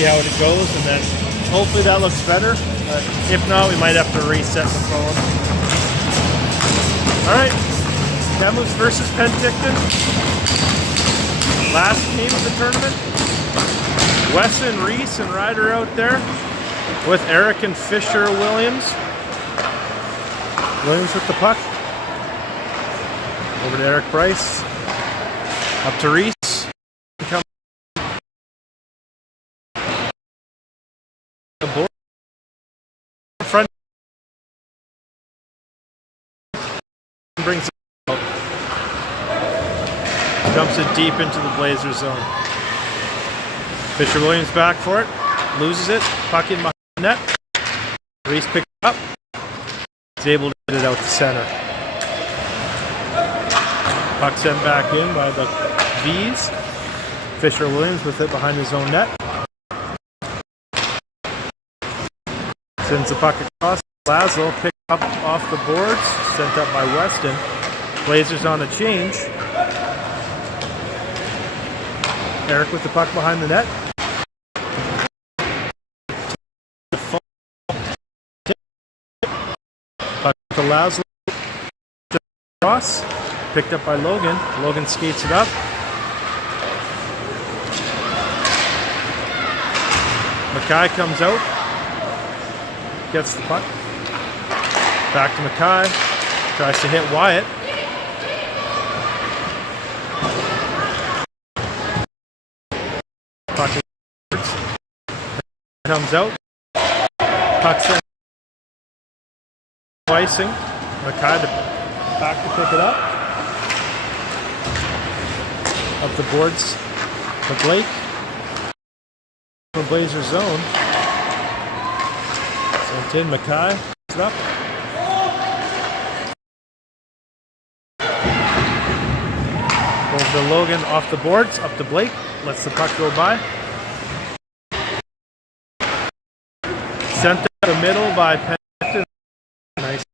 see how it goes, and then hopefully that looks better. If not, we might have to reset the phone. Alright, Kamloops versus Penticton. Last game of the tournament. Wesson, Reese, and Ryder out there with Eric and Fisher Williams. Williams with the puck. Over to Eric Price. Up to Reese. The board. Front. Brings it out. Dumps it deep into the Blazer zone. Fisher Williams back for it. Loses it. Puck in behind the net. Reese picks it up. He's able to get it out to center. Puck sent back in by the V's. Fisher Williams with it behind his own net. Sends the puck across. Laszlo picked up off the boards. Sent up by Weston. Blazers on a change. Eric with the puck behind the net. Puck to Laszlo. Cross. Picked up by Logan. Logan skates it up. Mackay comes out. Gets the puck. Back to Mackay. Tries to hit Wyatt. Puck comes out. Puck sent. Icing. Mackay back to pick it up. Up the boards to Blake. From Blazer zone. Sent in Mackay. It up. Over to Logan off the boards. Up to Blake. Lets the puck go by. Sent to the middle by Penticton. Nice.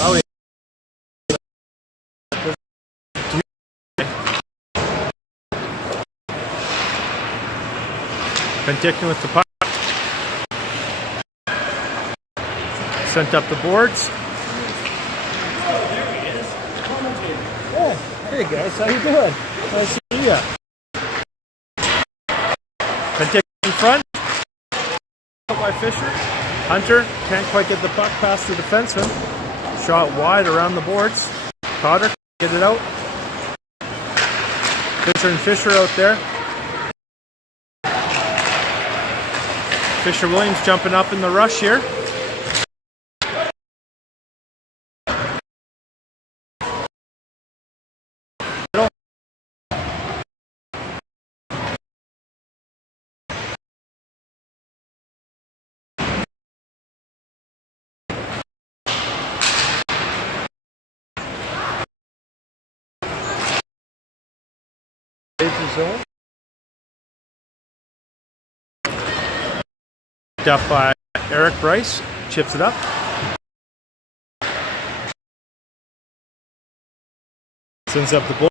Oh, yeah. Penticton with the puck. Sent up the boards. Oh, hey guys, how you doing? Nice to see ya. Penticton in front. By Fisher. Hunter can't quite get the puck past the defenseman. Shot wide around the boards. Cotter get it out. Fisher and Fisher out there. Fisher Williams jumping up in the rush here. Zone. Up by Eric Bryce, chips it up. Sends up the ball.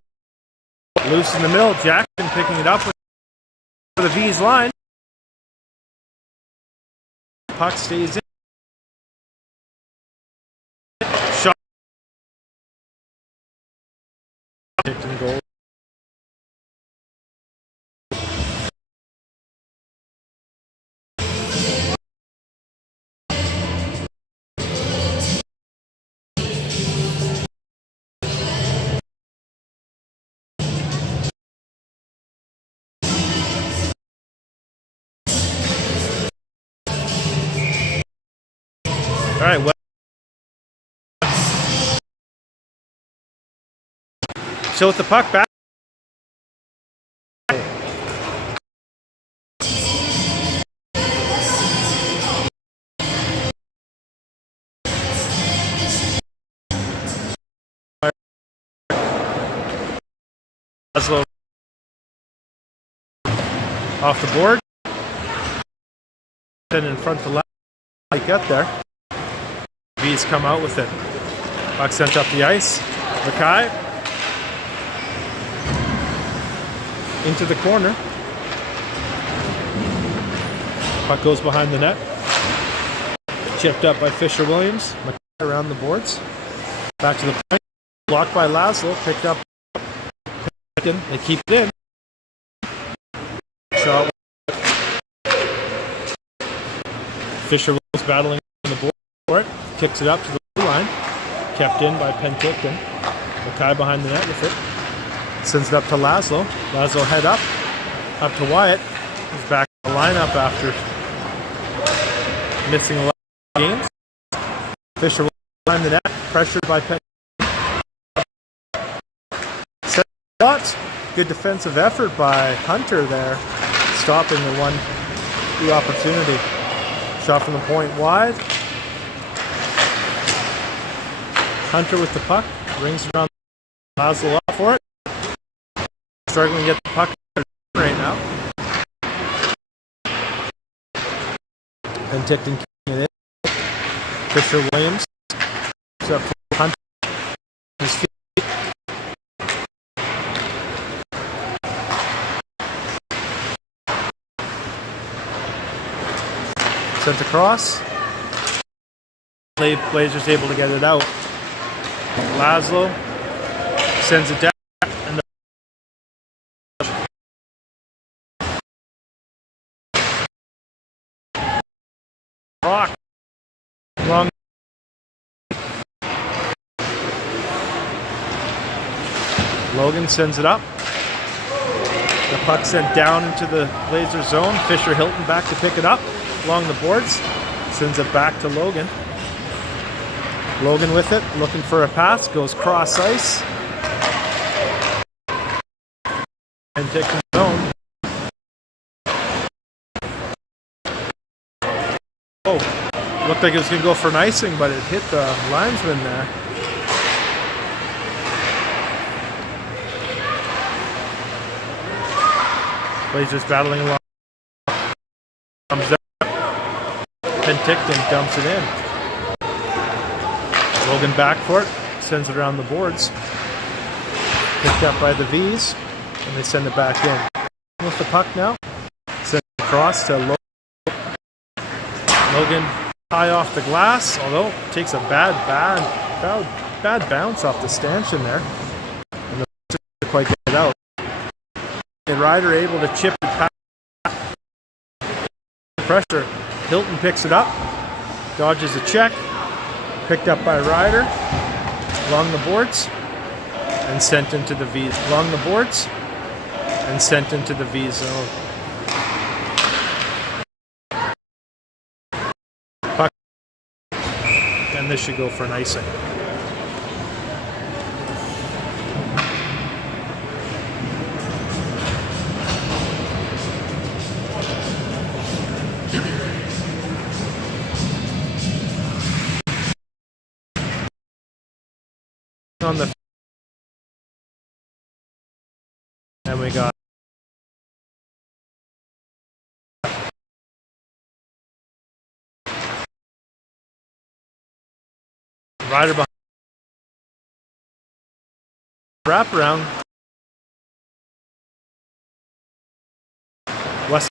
Loose in the middle. Jackson picking it up for the V's line. Puck stays in. Shot. Goal. All right, well, so with the puck back, Laszlo off the board. Then in front to left, I get there. V's come out with it. Puck sent up the ice. Mackay into the corner. Puck goes behind the net. Chipped up by Fisher-Williams. Mackay around the boards. Back to the point. Blocked by Laszlo. Picked up. They keep it in. Shot. Fisher-Williams battling on the board. Kicks it up to the blue line. Kept in by Penticton. Mackay behind the net with it. Sends it up to Laszlo. Laszlo head up to Wyatt. He's back in the lineup after missing a lot of games. Fisher behind the net. Pressured by Penticton. Good defensive effort by Hunter there. Stopping the opportunity. Shot from the point wide. Hunter with the puck. Rings around Laszlo up for it. Struggling to get the puck right now. Penticton kicking it in. Fisher-Williams. Up to Hunter. His feet. Sent across. Blazers able to get it out. Laszlo sends it down. And rock. Long. Logan sends it up. The puck sent down into the Blazer zone. Fisher-Hilton back to pick it up along the boards. Sends it back to Logan. Logan with it, looking for a pass, goes cross ice. And takes the zone. Oh, looked like it was going to go for an icing, but it hit the linesman there. Blazers battling along. Comes up. Penticton dumps it in. Logan back for it, sends it around the boards. Picked up by the V's, and they send it back in. With the puck now, send it across to Logan. Logan high off the glass, although takes a bad bounce off the stanchion there. And the didn't quite get it out. And Ryder able to chip it past pressure. Hilton picks it up, dodges a check. Picked up by Ryder along the boards and sent into the V along the boards and sent into the V zone. Puck, and this should go for an icing. On the and we got Ryder behind wrap around West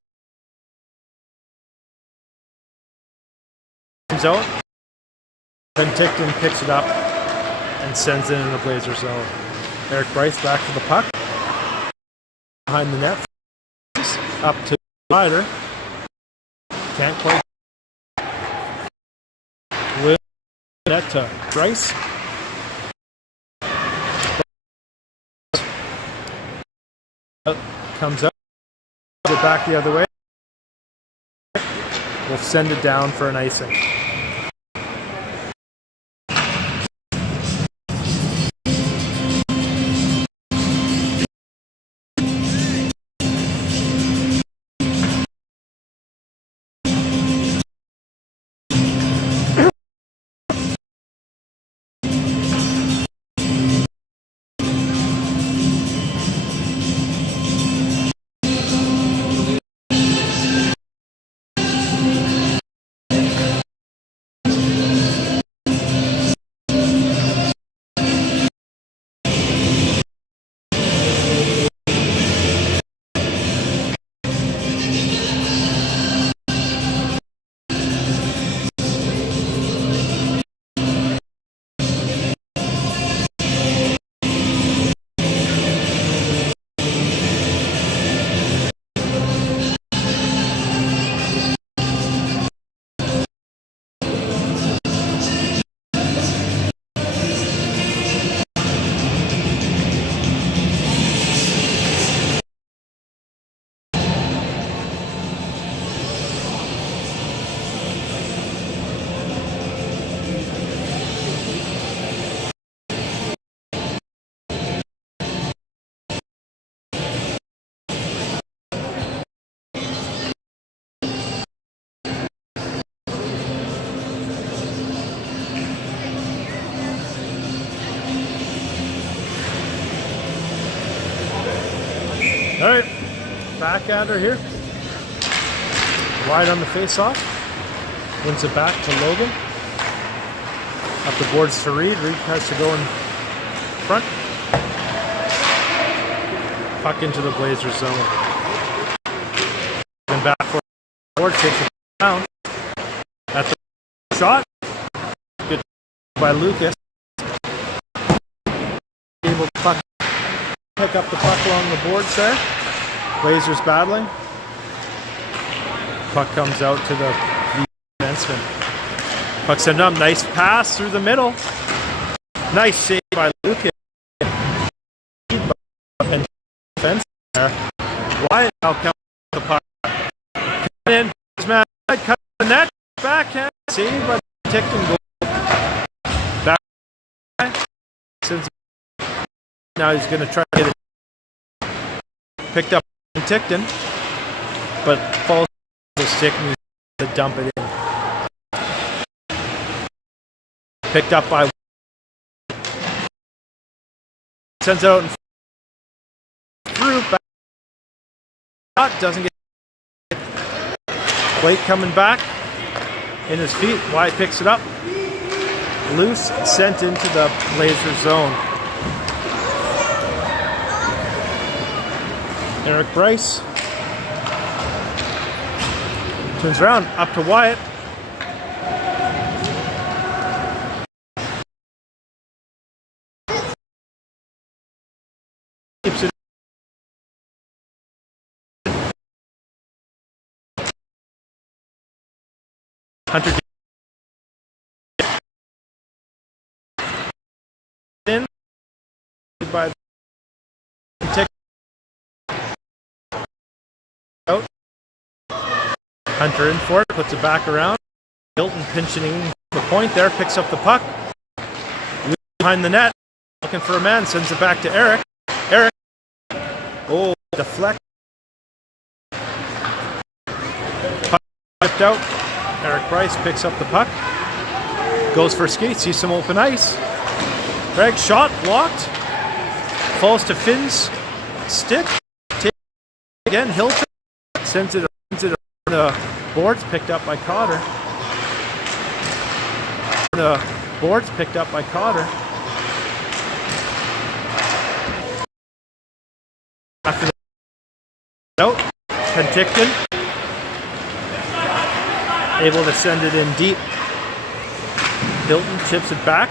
comes out. Penticton picks it up and sends it in the Blazer zone. Eric Bryce back to the puck. Behind the net. Up to Ryder. Can't quite. With net to Bryce. Comes up. It back the other way. We'll send it down for an icing. backhander here. Wide on the face-off. Wins it back to Logan. Up the boards to Reed. Reed has to go in front. Puck into the Blazers zone. And back for the board. Takes it down. At the shot. Good by Lucas. Able to pick up the puck along the boards there. Blazers battling. Puck comes out to the defenseman. Puck sent up. Nice pass through the middle. Nice save by Lucas. And defense there. Wyatt now comes the puck. In. Man, cut the net. Backhand. Save by Penticton goal. Back. Since now he's going to try to get it picked up in Penticton, but falls to the stick and he's to dump it in. Picked up by sends it out and through back. Doesn't get Blake coming back in his feet. Wyatt picks it up. Loose, sent into the Blazer zone. Eric Bryce turns around, up to Wyatt. Keeps it. Hunter in by the out. Hunter in for it, puts it back around. Hilton pinching the point there, picks up the puck. Behind the net, looking for a man, sends it back to Eric. Eric, oh, deflect. Puck tipped out. Eric Bryce picks up the puck. Goes for skate, sees some open ice. Greg shot, blocked. Falls to Finn's stick. Again, Hilton sends it around the boards, picked up by Cotter. The boards picked up by Cotter. After the out, Penticton able to send it in deep. Hilton chips it back.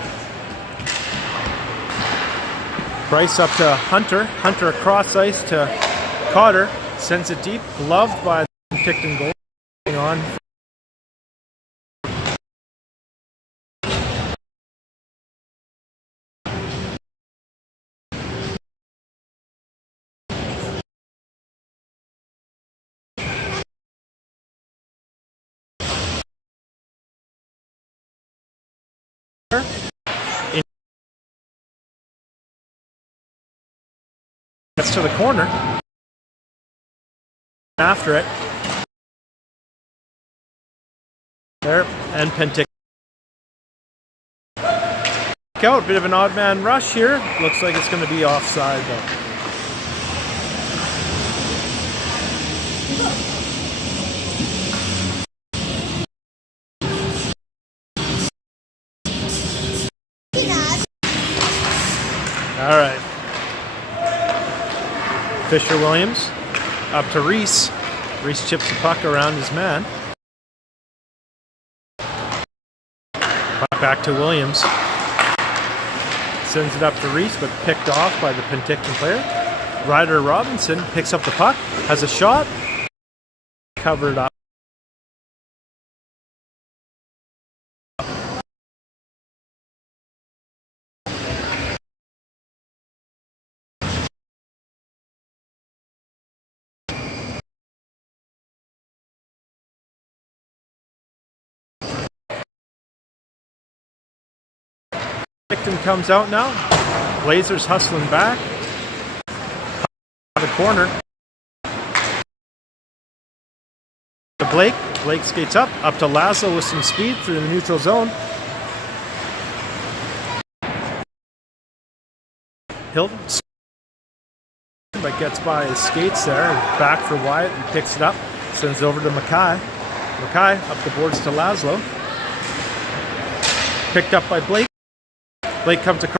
Bryce up to Hunter. Hunter across ice to Cotter. Sends it deep. Gloved by the Penticton goal. On. Gets to the corner. After it. There, and Penticton. Out, bit of an odd man rush here. Looks like it's going to be offside though. All right. Fisher Williams up to Reese. Reese chips the puck around his man. Puck back to Williams. Sends it up to Reese, but picked off by the Penticton player. Ryder Robinson picks up the puck, has a shot, covered up. Penticton comes out now. Blazers hustling back. The corner. To Blake. Blake skates up to Laszlo with some speed through the neutral zone. Hilton but gets by his skates there. Back for Wyatt. He picks it up. Sends it over to Mackay. Mackay up the boards to Laszlo. Picked up by Blake. Blake comes across.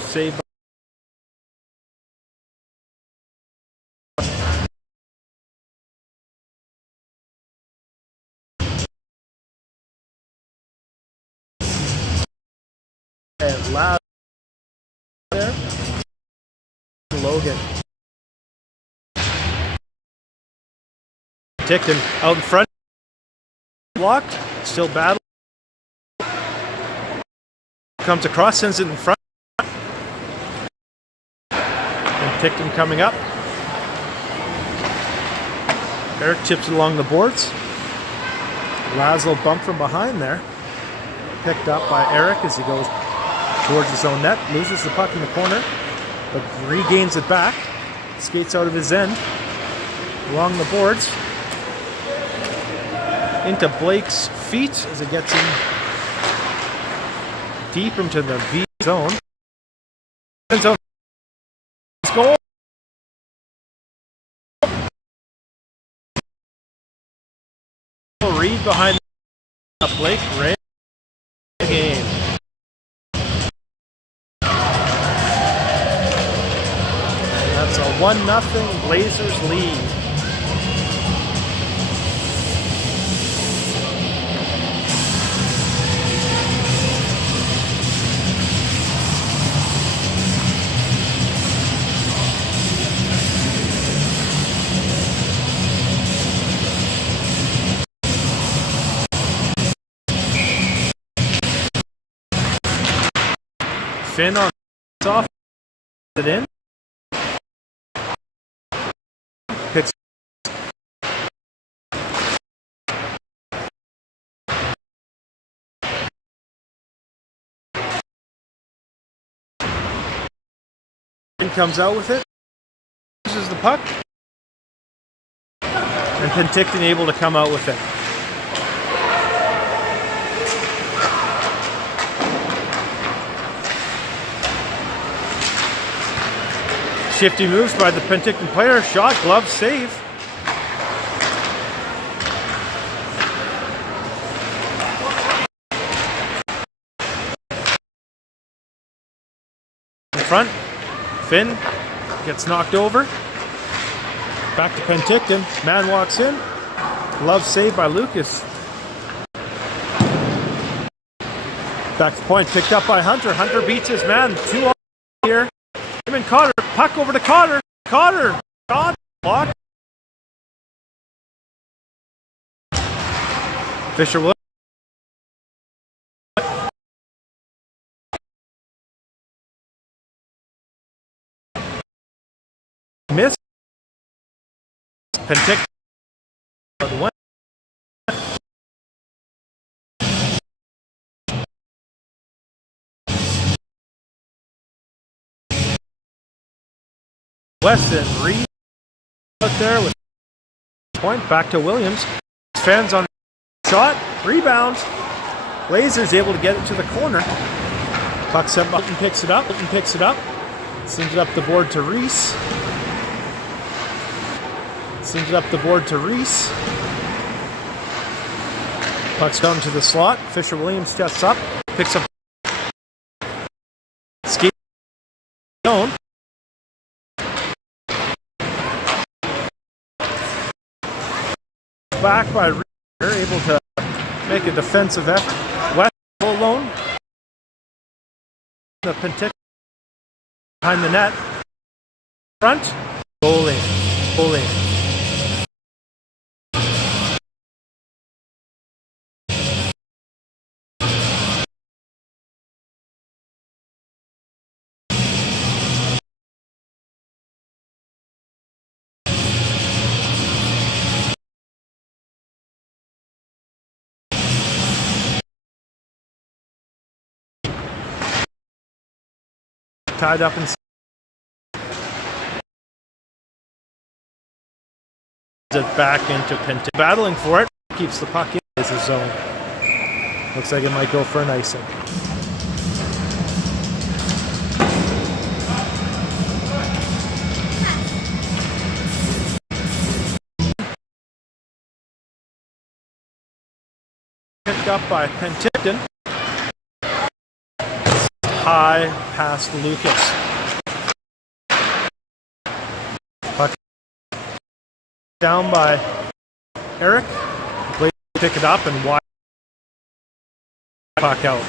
Saved by Laszlo there. Logan. Penticton out in front. Blocked. Still battling. Comes across, sends it in front. Penticton coming up. Eric chips it along the boards. Laszlo bumped from behind there. Picked up by Eric as he goes towards his own net. Loses the puck in the corner, but regains it back. Skates out of his end. Along the boards. Into Blake's feet as it gets in deep into the V zone. Goal. Reed behind Blake. Ray game. That's a 1-0 Blazers lead. Finn on off it in. Picks Finn comes out with it. Uses the puck. And Penticton able to come out with it. Shifty moves by the Penticton player. Shot, glove, save. In front. Finn gets knocked over. Back to Penticton. Man walks in. Glove save by Lucas. Back to point. Picked up by Hunter. Hunter beats his man. 2 on here. Him and Cotter. Puck over to Cotter. Cotter. Shot. Block. Fisher will. Miss. Penticton. Weston Reed out there with point. Back to Williams. Fans on shot. Rebound. Blazers able to get it to the corner. Puck sent up and picks it up. And picks it up. Sends it up the board to Reese. Sends it up the board to Reese. Puck's down to the slot. Fisher Williams steps up. Picks up. Skate zone. Back by Reed, able to make a defensive effort. West alone. The Penticton behind the net. Front. Goalie. Tied up and it back into Penticton. Battling for it. Keeps the puck in as a zone. Looks like it might go for an icing. picked up by Penticton. High past Lucas. Puck down by Eric. Blazers pick it up and wide. Puck out.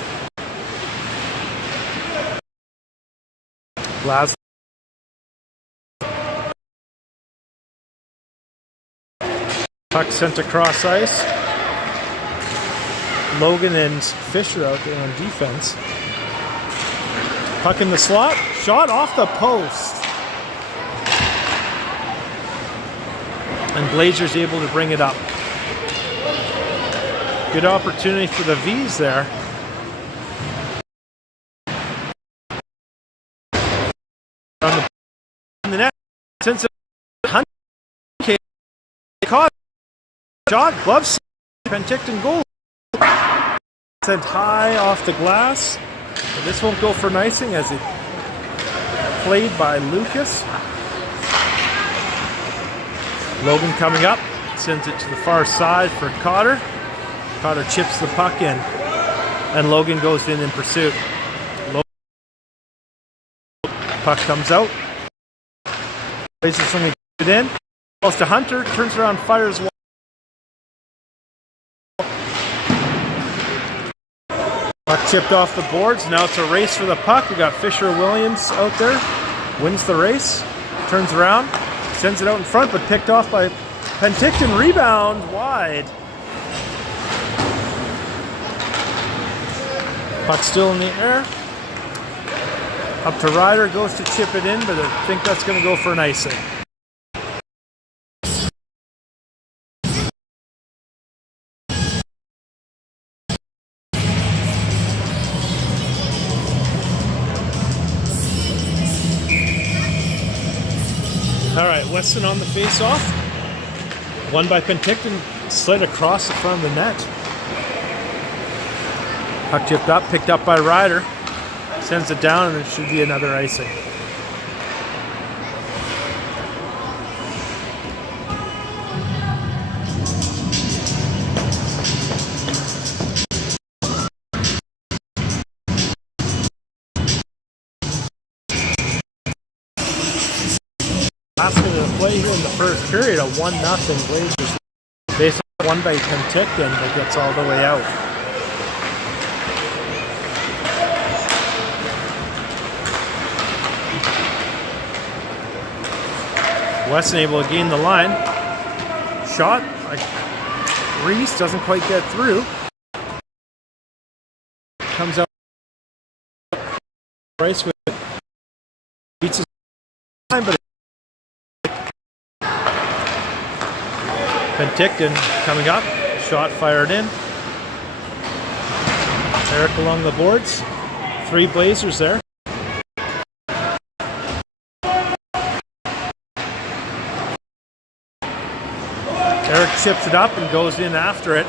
Last puck sent across ice. Logan and Fisher out there on defense. Puck in the slot. Shot off the post. And Blazers able to bring it up. Good opportunity for the V's there. On the net. Since Hunt caught shot, gloves, Penticton goal. Sent high off the glass. But this won't go for an icing as it played by Lucas. Logan coming up, sends it to the far side for Cotter. Cotter chips the puck in, and Logan goes in pursuit. Puck comes out. Blazers swing it in. Balls to Hunter, turns around, fires wide. Puck chipped off the boards. Now it's a race for the puck. We got Fisher Williams out there. Wins the race. Turns around. Sends it out in front, but picked off by Penticton. Rebound wide. Puck still in the air. Up to Ryder. Goes to chip it in, but I think that's going to go for an icing. All right, Weston on the face-off. Won by Penticton, slid across the front of the net. Puck tipped up, picked up by Ryder. Sends it down, and it should be another icing. Last minute of play here in the first period, a 1-0 Blazers. Based on one by Penticton that gets all the way out. Weston able to gain the line. Shot, like Reese doesn't quite get through. Comes out. Bryce with beats his line, but Penticton coming up, shot fired in. Eric along the boards. 3 Blazers there. Eric chips it up and goes in after it.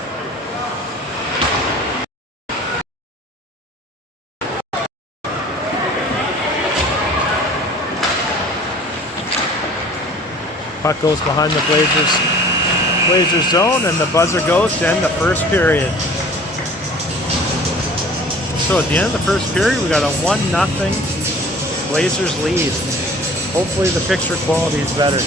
Puck goes behind the Blazers zone, and the buzzer goes to end the first period. So at the end of the first period, we got a 1-0 Blazers lead. Hopefully the picture quality is better.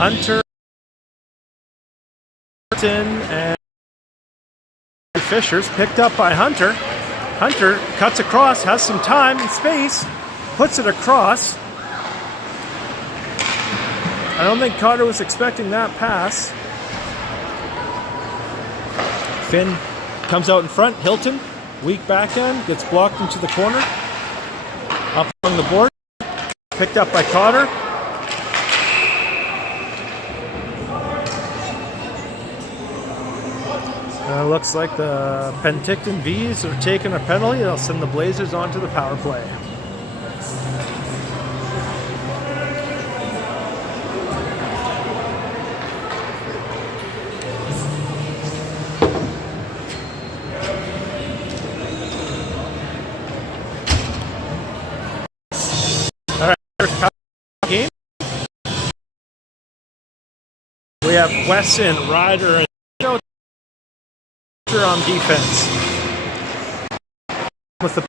Hunter and Fisher's picked up by Hunter. Hunter cuts across, has some time and space, puts it across. I don't think Cotter was expecting that pass. Finn comes out in front. Hilton, weak backhand, gets blocked into the corner. Up along the board. Picked up by Cotter. Looks like the Penticton V's are taking a penalty. They'll send the Blazers on to the power play. All right, first power game. We have Wesson, Ryder, and on defense. With the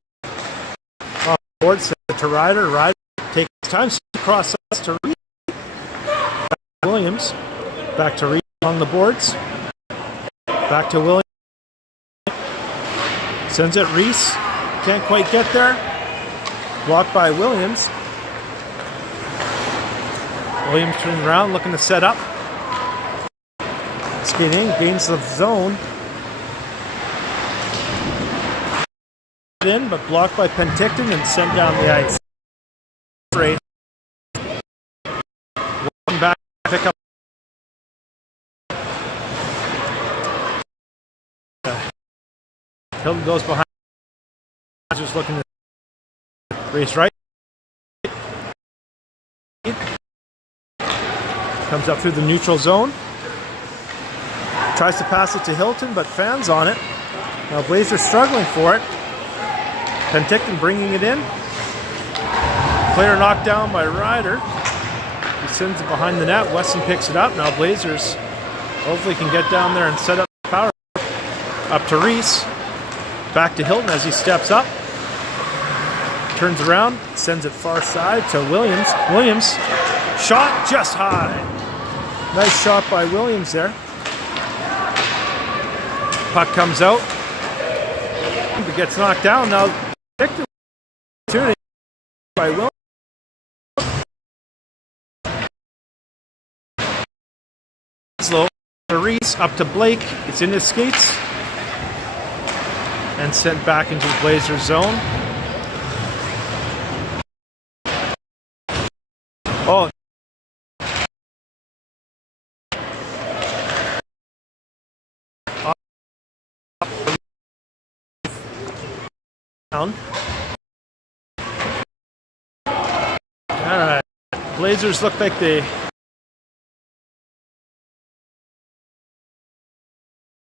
board set to Ryder. Ryder takes time across us to Reed. Back to Williams. Back to Reed on the boards. Back to Williams. Sends it Reese. Can't quite get there. Blocked by Williams. Williams turns around looking to set up. Skating, gains the zone. In, but blocked by Penticton and sent down the ice. Right. One back, pick up. Hilton goes behind. Just looking to race right. Comes up through the neutral zone. Tries to pass it to Hilton, but fans on it. Now Blazers struggling for it. Penticton bringing it in. Player knocked down by Ryder. He sends it behind the net. Wesson picks it up. Now Blazers hopefully can get down there and set up the power. Up to Reese. Back to Hilton as he steps up. Turns around. Sends it far side to Williams. Williams. Shot just high. Nice shot by Williams there. Puck comes out. It gets knocked down. Now opportunity by Will. Slow to Reese, up to Blake. It's in his skates and sent back into the Blazers zone. Oh. Down. Alright, Blazers look like they...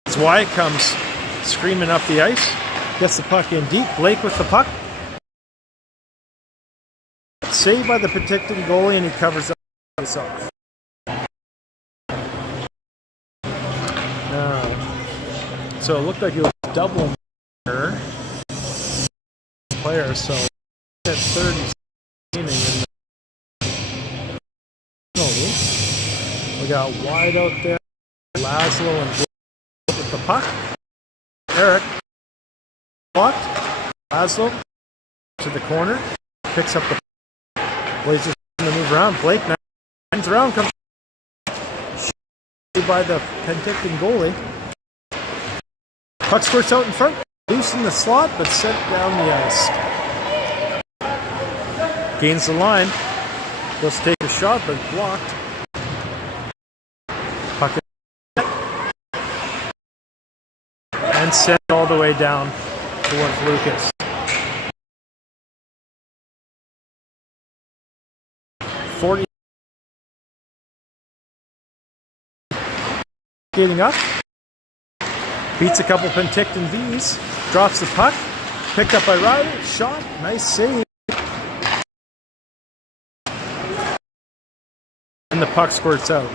That's why it comes screaming up the ice. Gets the puck in deep. Blake with the puck. Saved by the Penticton goalie and he covers up this off. So it looked like it was double player, so at 30 inning. We got wide out there. Laszlo and Blake with the puck. Eric blocked. Laszlo to the corner. Picks up the Blazers to move around. Blake nines around. Comes by the Penticton goalie. Puck squirts out in front. Loose in the slot, but sent down the ice. Gains the line. Goes to take a shot, but blocked. Puck and sent all the way down towards Lucas. 40. Skating up. Beats a couple Penticton V's. Drops the puck. Picked up by Ryder. Shot. Nice save. And the puck squirts out.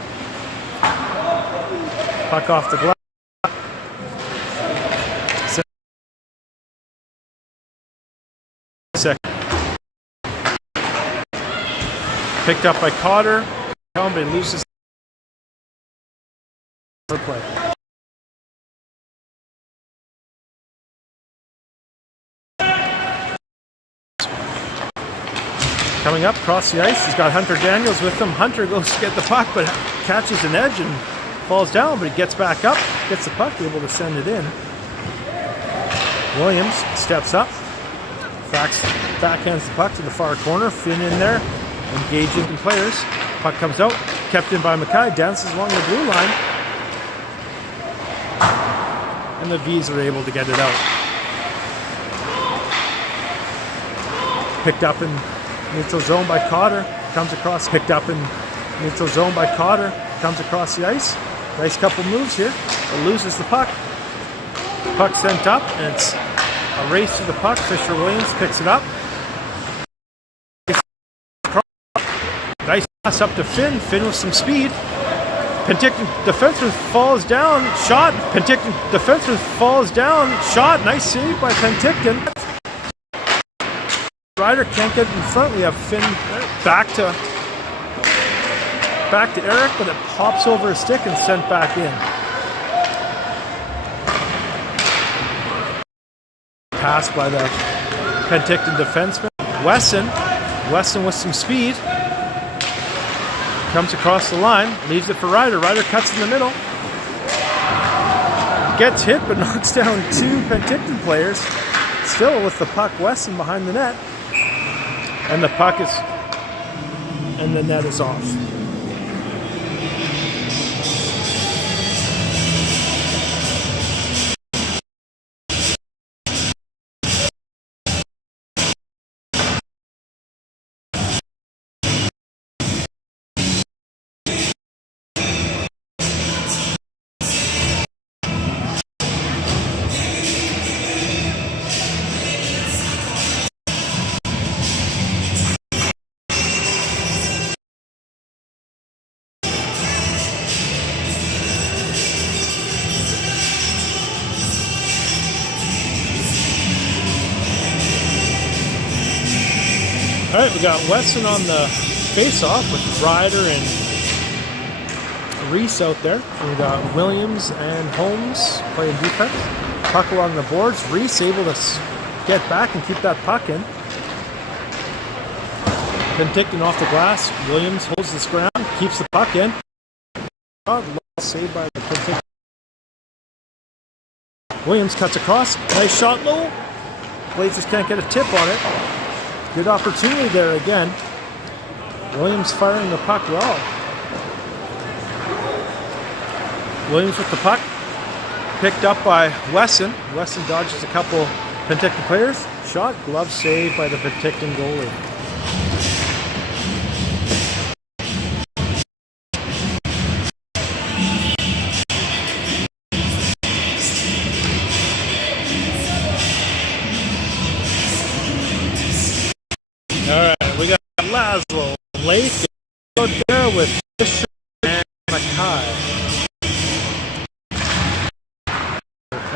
Puck off the glove. Second. Picked up by Cotter. Loses for play. Coming up across the ice, he's got Hunter Daniels with him. Hunter goes to get the puck, but catches an edge and falls down, but he gets back up, gets the puck, able to send it in. Williams steps up, backhands the puck to the far corner. Finn in there, engaging the players. Puck comes out, kept in by Mackay, dances along the blue line, and the V's are able to get it out. Picked up in neutral zone by Cotter, comes across, picked up in neutral zone by Cotter, comes across the ice. Nice couple moves here, but loses the puck. Puck sent up, and it's a race to the puck. Fisher Williams picks it up. Nice pass up to Finn. Finn with some speed. Penticton defenseman falls down. Shot. Penticton defenseman falls down. Shot. Nice save by Penticton. Ryder can't get in front. We have Finn back to Eric, but it pops over his stick and sent back in. Pass by the Penticton defenseman. Wesson with some speed. Comes across the line, leaves it for Ryder. Ryder cuts in the middle. Gets hit, but knocks down two Penticton players. Still with the puck, Wesson behind the net. And the puck is, and the net is off. All right, we got Wesson on the face-off with Ryder and Reese out there. We got Williams and Holmes playing defense. Puck along the boards. Reese able to get back and keep that puck in. Penticton off the glass. Williams holds this ground, keeps the puck in. Saved by the Penticton. Williams cuts across. Nice shot low. Blazers can't get a tip on it. Good opportunity there again. Williams firing the puck well. Williams with the puck. Picked up by Wesson. Wesson dodges a couple Penticton players. Shot, glove save by the Penticton goalie. Alright, we got Laszlo late out there with Fisher and Mackay.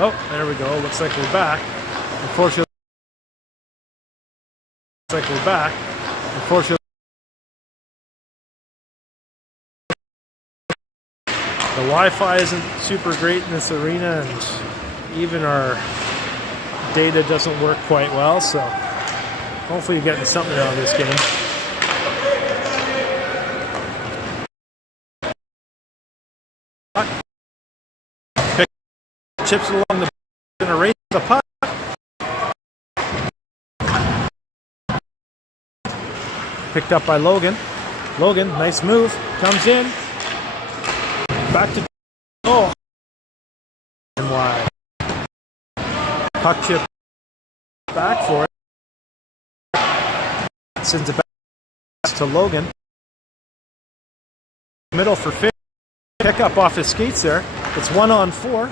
Oh, there we go. Looks like we're back. Unfortunately, the Wi-Fi isn't super great in this arena, and even our data doesn't work quite well, so hopefully you're getting something out of this game. Chips it along the and erase the puck. Picked up by Logan. Logan, nice move. Comes in. Back to and wide. Puck chip back for it. Sends it back to Logan. Middle for Finn. Pick up off his skates there. It's 1-on-4.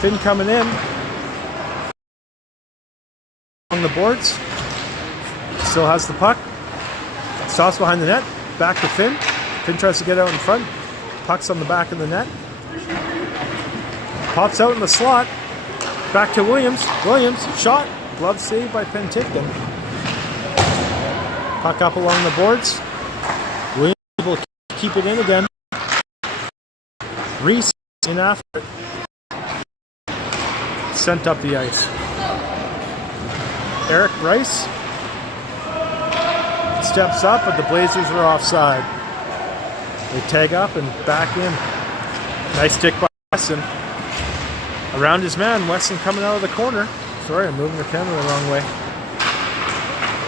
Finn coming in. On the boards. Still has the puck. Stops behind the net. Back to Finn. Finn tries to get out in front. Puck's on the back of the net. Pops out in the slot. Back to Williams. Williams, shot. Glove save by Penticton. Puck up along the boards. Williams able to keep it in again. Reese in after it. Sent up the ice. Eric Bryce steps up, but the Blazers are offside. They tag up and back in. Nice stick by Wesson. Around his man, Wesson coming out of the corner. Sorry, I'm moving the camera the wrong way.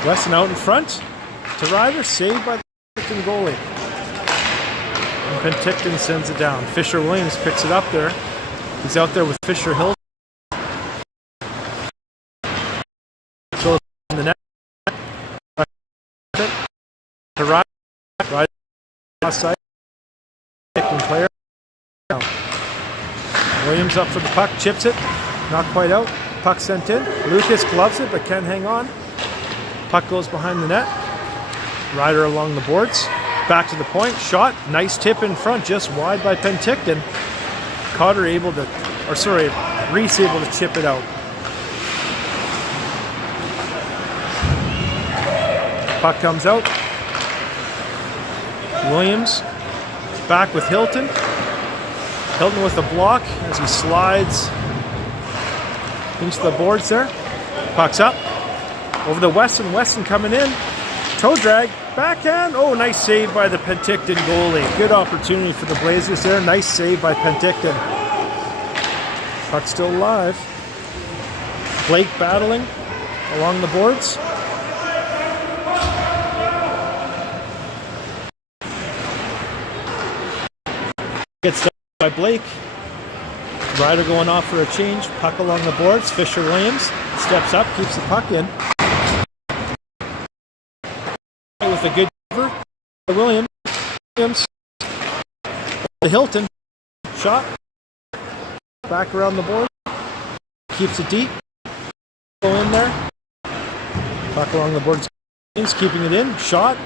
Wesson out in front to Ryder, saved by the Penticton goalie. And Penticton sends it down. Fisher Williams picks it up there. He's out there with Fisher Hill. Goes in the net. To Ryder. Ryder offside. Penticton player. Williams up for the puck, chips it. Not quite out. Puck sent in. Lucas gloves it, but can't hang on. Puck goes behind the net. Ryder along the boards. Back to the point. Shot. Nice tip in front. Just wide by Penticton. Cotter able to, or sorry, Reese able to chip it out. Puck comes out. Williams back with Hilton. Hilton with the block as he slides into the boards there. Puck's up. Over to Weston. Weston coming in. Toe drag. Backhand. Oh, nice save by the Penticton goalie. Good opportunity for the Blazers there. Nice save by Penticton. Puck still alive. Blake battling along the boards. Gets done by Blake. Ryder going off for a change. Puck along the boards. Fisher Williams steps up, keeps the puck in. With a good cover. Williams. The Hilton. Shot. Back around the board. Keeps it deep. Go in there. Puck along the boards. Keeping it in. Shot.